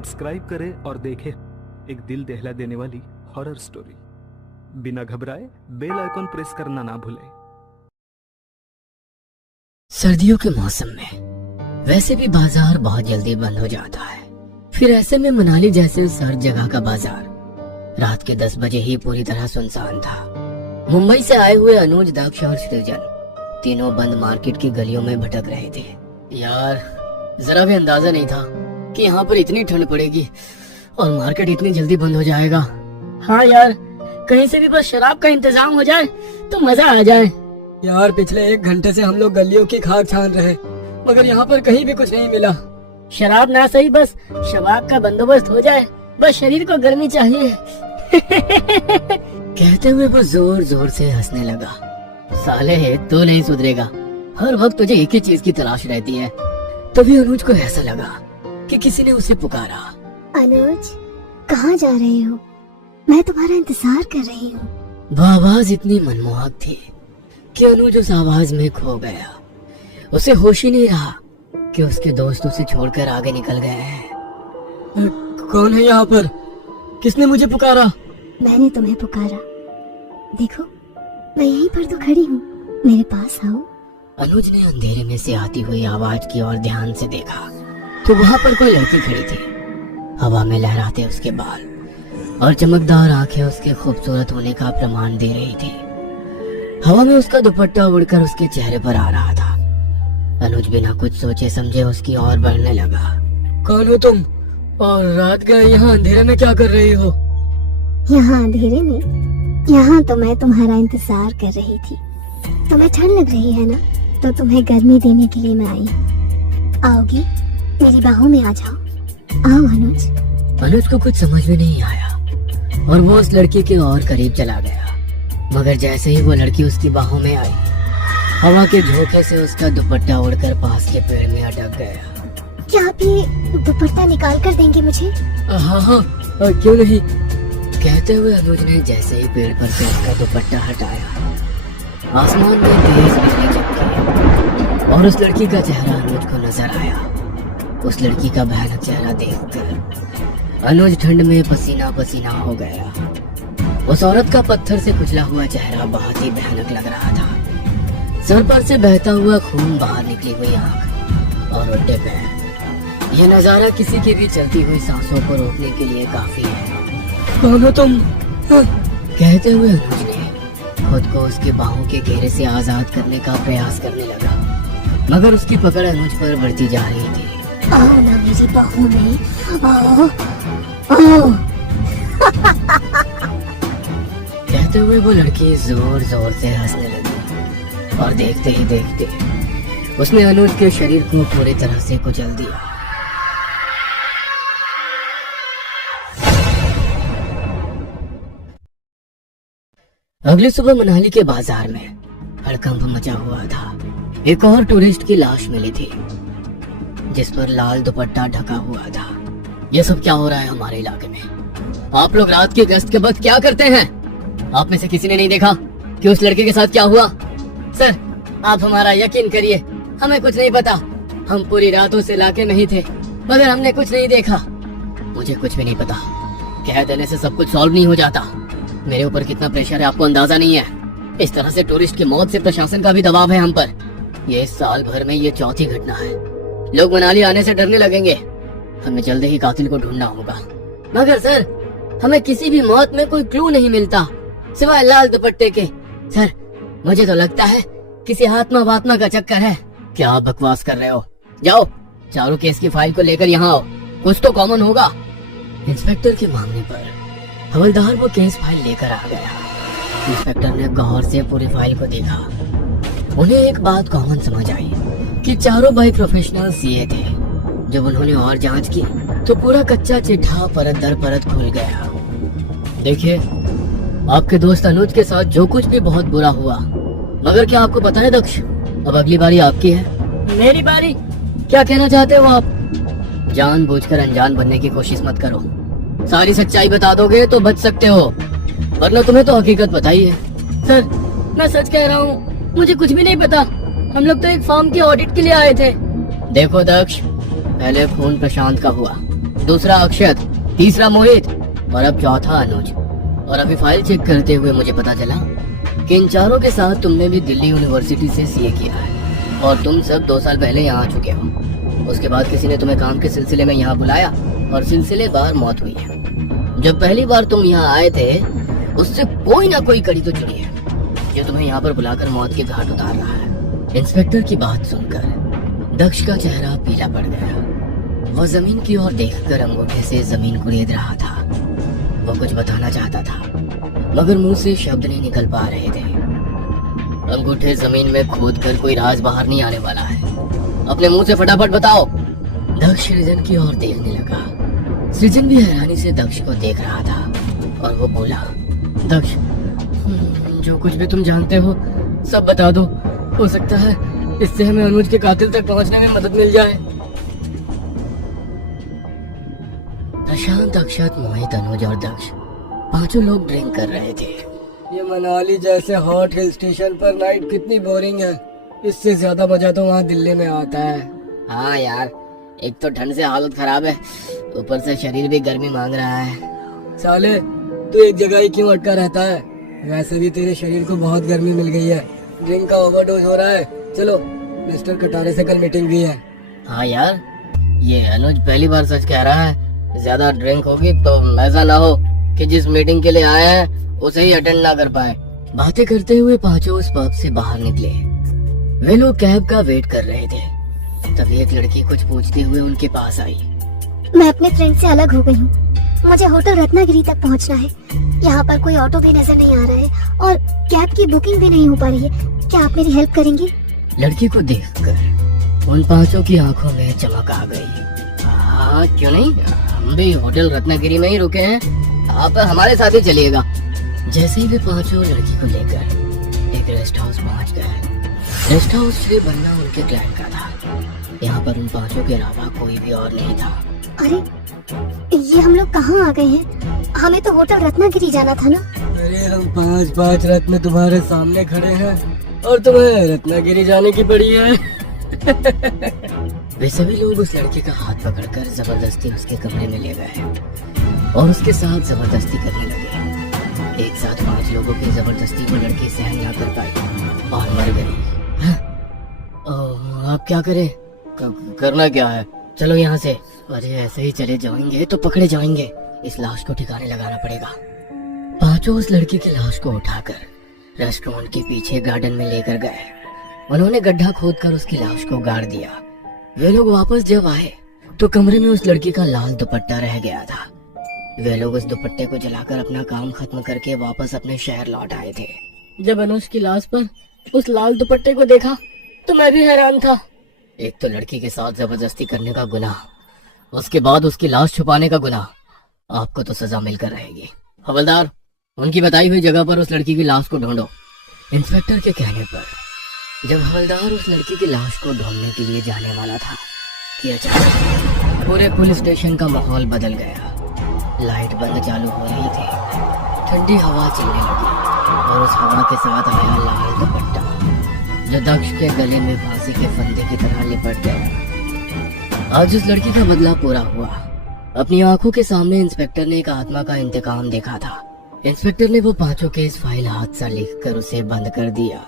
Subscribe करें और देखें एक दिल दहला देने वाली हॉरर स्टोरी। बिना घबराए बेल आइकॉन प्रेस करना ना भूलें। सर्दियों के मौसम में वैसे भी बाजार बहुत जल्दी बंद हो जाता है। फिर ऐसे में मनाली जैसे हर जगह का बाजार रात के 10 बजे ही पूरी तरह सुनसान था। मुंबई से आए हुए अनुज, दक्ष और सृजन तीनों बंद मार्केट की गलियों में भटक रहे थे। यार, जरा भी अंदाजा नहीं था कि यहाँ पर इतनी ठंड पड़ेगी और मार्केट इतनी जल्दी बंद हो जाएगा। हाँ यार, कहीं से भी बस शराब का इंतजाम हो जाए तो मजा आ जाए। यार, पिछले 1 घंटे से हम लोग गलियों की खाक छान रहे, मगर यहाँ पर कहीं भी कुछ नहीं मिला। शराब ना सही, बस शबाब का बंदोबस्त हो जाए, बस शरीर को गर्मी चाहिए। कहते हुए वो जोर जोर से हंसने लगा। साले, तू नहीं सुधरेगा, हर वक्त तुझे एक ही चीज की तलाश रहती है। तभी अनुज को ऐसा लगा कि किसी ने उसे पुकारा। अनुज, कहाँ जा रहे हो? मैं तुम्हारा इंतजार कर रही हूँ। वो आवाज इतनी मनमोहक थी कि अनुज उस आवाज में खो गया। उसे होश ही नहीं रहा कि उसके दोस्त उसे छोड़कर आगे निकल गए हैं। कौन है यहाँ पर? किसने मुझे पुकारा? मैंने तुम्हें पुकारा। देखो, मैं यहीं पर तो खड़ी हूँ, मेरे पास आओ। अनुज ने अंधेरे में से आती हुई आवाज की ओर ध्यान से देखा तो वहाँ पर कोई लड़की खड़ी थी। हवा में लहराते उसके बाल और चमकदार आंखें उसके खूबसूरत होने का प्रमाण दे रही थी। हवा में उसका दुपट्टा उड़कर उसके चेहरे पर आ रहा था। अनुज बिना कुछ सोचे समझे उसकी ओर बढ़ने लगा। कौन हो तुम? और रात गए यहाँ अंधेरे में क्या कर रही हो? यहाँ अंधेरे में? यहाँ तो मैं तुम्हारा इंतजार कर रही थी। तुम्हें ठंड लग रही है ना, तो तुम्हें गर्मी देने के लिए मैं आई। आओगी? मेरी बाहों में आ जाओ। आओ अनुज। अनुज को कुछ समझ में नहीं आया और वो उस लड़की के और करीब चला गया। मगर जैसे ही वो लड़की उसकी बाहों में आई, हवा के झोंके से उसका दुपट्टा उड़कर पास के पेड़ में अटक गया। क्या आप ये दुपट्टा निकाल कर देंगे मुझे? हाँ हाँ, क्यों नहीं। कहते हुए अनुज ने जैसे ही पेड़ पर से उसका दुपट्टा हटाया, आसमान में तेज बिजली चमकी और उस लड़की का चेहरा अनुज को नजर आया। उस लड़की का भयानक चेहरा देखकर अनुज ठंड में पसीना पसीना हो गया। उस औरत का पत्थर से कुचला हुआ चेहरा बहुत ही भयानक लग रहा था। सर पर से बहता हुआ खून, बाहर निकली हुई आंख और उल्टे पैर। यह नजारा किसी की भी चलती हुई सांसों को रोकने के लिए काफी है। कौन हो तुम? कहते हुए अनुज ने खुद को उसके बाहों के घेरे से आजाद करने का प्रयास करने लगा, मगर उसकी पकड़ अनुज पर बढ़ती जा रही थी। आओ ना मेरी बाहों में, आओ, आओ। कहते हुए वो लड़की जोर जोर से हंसने लगी और देखते ही देखते उसने अनुज के शरीर को पूरी तरह से कुचल दिया। अगली सुबह मनाली के बाजार में हड़कंप मचा हुआ था। एक और टूरिस्ट की लाश मिली थी जिस पर लाल दुपट्टा ढका हुआ था। ये सब क्या हो रहा है हमारे इलाके में? आप लोग रात की गश्त के वक्त क्या करते हैं? आप में से किसी ने नहीं देखा कि उस लड़के के साथ क्या हुआ? सर, आप हमारा यकीन करिए, हमें कुछ नहीं पता। हम पूरी रात उस इलाके में ही थे, मगर हमने कुछ नहीं देखा। मुझे कुछ भी नहीं पता। कह देने से सब कुछ सॉल्व नहीं हो जाता। मेरे ऊपर कितना प्रेशर है आपको अंदाजा नहीं है। इस तरह से टूरिस्ट की मौत से प्रशासन का भी दबाव है हम पर। ये साल भर में ये चौथी घटना है। लोग मनाली आने से डरने लगेंगे। हमें जल्द ही कातिल को ढूंढना होगा। मगर सर, हमें किसी भी मौत में कोई क्लू नहीं मिलता सिवाय लाल दुपट्टे के। सर, मुझे तो लगता है किसी आत्मा वात्मा का चक्कर है। क्या आप बकवास कर रहे हो? जाओ, चारों केस की फाइल को लेकर यहाँ आओ, कुछ तो कॉमन होगा। इंस्पेक्टर के मांगने पर हवलदार वो केस फाइल लेकर आ गया। इंस्पेक्टर ने गौर से पूरी फाइल को देखा। उन्हें एक बात कॉमन समझ आई कि चारों बाई प्रोफेशनल सीए थे। जब उन्होंने और जांच की तो पूरा कच्चा चिट्ठा परत दर परत खुल गया। देखिए, आपके दोस्त अनुज के साथ जो कुछ भी बहुत बुरा हुआ, मगर क्या आपको पता है दक्ष, अब अगली बारी आपकी है। मेरी बारी? क्या कहना चाहते हो आप? जानबूझकर अनजान बनने की कोशिश मत करो। सारी सच्चाई बता दोगे तो बच सकते हो, वरना तुम्हें तो हकीकत पता ही है। सर, मैं सच कह रहा हूँ, मुझे कुछ भी नहीं पता। हम लोग तो एक फॉर्म के ऑडिट के लिए आए थे। देखो दक्ष, पहले खून प्रशांत का हुआ, दूसरा अक्षत, तीसरा मोहित और अब चौथा अनुज। और अभी फाइल चेक करते हुए मुझे पता चला कि इन चारों के साथ तुमने भी दिल्ली यूनिवर्सिटी से सीए किया है और तुम सब 2 साल पहले यहाँ आ चुके हो। उसके बाद किसी ने तुम्हें काम के सिलसिले में यहाँ बुलाया और सिलसिलेवार मौत हुई है। जब पहली बार तुम यहाँ आए थे उससे कोई ना कोई कड़ी तो जुड़ी है जो तुम्हें यहाँ पर बुलाकर मौत के घाट उतार रहा है। इंस्पेक्टर की बात सुनकर दक्ष का चेहरा पीला पड़ गया। वो जमीन की ओर देखकर अंगूठे से जमीन कुरेद रहा था। वो कुछ बताना चाहता था मगर मुंह से शब्द नहीं निकल पा रहे थे। अंगूठे जमीन में खोदकर कोई राज बाहर नहीं आने वाला है, अपने मुंह से फटाफट बताओ। दक्ष सृजन की ओर देखने लगा। सृजन भी हैरानी से दक्ष को देख रहा था और वो बोला, दक्ष जो कुछ भी तुम जानते हो सब बता दो, हो सकता है इससे हमें अनुज के कातिल तक पहुंचने में मदद मिल जाए। प्रशांत, अक्षत, मोहित, अनुज और दक्ष पांचों लोग ड्रिंक कर रहे थे। ये मनाली जैसे हॉट हिल स्टेशन पर नाइट कितनी बोरिंग है, इससे ज्यादा मजा तो वहाँ दिल्ली में आता है। हाँ यार, एक तो ठंड से हालत खराब है, ऊपर से शरीर भी गर्मी मांग रहा है। साले तू एक जगह ही क्यों अटका रहता है? वैसे भी तेरे शरीर को बहुत गर्मी मिल गई है, ड्रिंक का ओवरडोज हो रहा है। चलो, मिस्टर कटारे से कल मीटिंग भी है। हाँ यार, ये अनुज पहली बार सच कह रहा है। ज्यादा ड्रिंक होगी तो ऐसा ना हो कि जिस मीटिंग के लिए आए हैं उसे ही अटेंड ना कर पाए। बातें करते हुए पांचों उस पब से बाहर निकले। वे लोग कैब का वेट कर रहे थे। तभी एक लड़की कुछ पूछते हुए उनके पास आई। मैं अपने फ्रेंड से अलग हो गई हूँ, मुझे होटल रत्नागिरी तक पहुँचना है। यहाँ पर कोई ऑटो भी नजर नहीं आ रहा है और कैब की बुकिंग भी नहीं हो पा रही है। क्या आप मेरी हेल्प करेंगी? लड़की को देखकर उन पांचों की आंखों में चमक आ गई। हाँ क्यों नहीं, हम भी होटल रत्नागिरी में ही रुके हैं, आप हमारे साथ ही चलिएगा। जैसे ही वे पांचों लड़की को लेकर एक रेस्ट हाउस पहुंच गए। रेस्ट हाउस श्री बन्ना उनके क्लाइंट का था। यहाँ पर उन पांचों के अलावा कोई भी और नहीं था। अरे ये हम लोग कहाँ आ गए हैं? हमें तो होटल रत्नागिरी जाना था ना। अरे हम 5 रत्न तुम्हारे सामने खड़े हैं और तुम्हें रत्नागिरी जाने की पड़ी है। वे सभी लोग उस लड़की का हाथ पकड़कर जबरदस्ती उसके कमरे में ले गए और उसके साथ जबरदस्ती करने लगे। एक साथ 5 लोगों की जबरदस्ती को लड़की सहन ना कर पाई और मर गई। आप क्या करें? करना क्या है, चलो यहाँ से। अरे ऐसे ही चले जाएंगे तो पकड़े जाएंगे, इस लाश को ठिकाने लगाना पड़ेगा। पांचों उस लड़की की लाश को उठाकर रेस्टोरेंट के पीछे गार्डन में लेकर गए। उन्होंने गड्ढा खोदकर उसकी लाश को गाड़ दिया। वे लोग वापस जब आए तो कमरे में उस लड़की का लाल दुपट्टा रह गया था। वे लोग उस दुपट्टे को जलाकर अपना काम खत्म करके वापस अपने शहर लौट आए थे। जब अनुज की लाश पर उस लाल दुपट्टे को देखा तो मैं भी हैरान था। एक तो लड़की के साथ जबरदस्ती करने का गुनाह, उसके बाद उसकी लाश छुपाने का गुनाह, आपको तो सजा मिलकर रहेगी। हवलदार, उनकी बताई हुई जगह पर उस लड़की की लाश को ढूंढो। इंस्पेक्टर के कहने पर जब हवलदार उस लड़की की लाश को ढूंढने के लिए जाने वाला था कि अचानक पूरे पुलिस स्टेशन का माहौल बदल गया। लाइट बंद चालू हो रही थी, ठंडी हवा चलने लगी और उस हवा के साथ आया लाल दुपट्टा जो दक्ष के गले में फांसी के फंदे की तरह लिपट गया। आज उस लड़की का बदला पूरा हुआ। अपनी आंखों के सामने इंस्पेक्टर ने एक आत्मा का इंतकाम देखा था। इंस्पेक्टर ने वो पांचों केस फाइल हाथ से लिखकर उसे बंद कर दिया।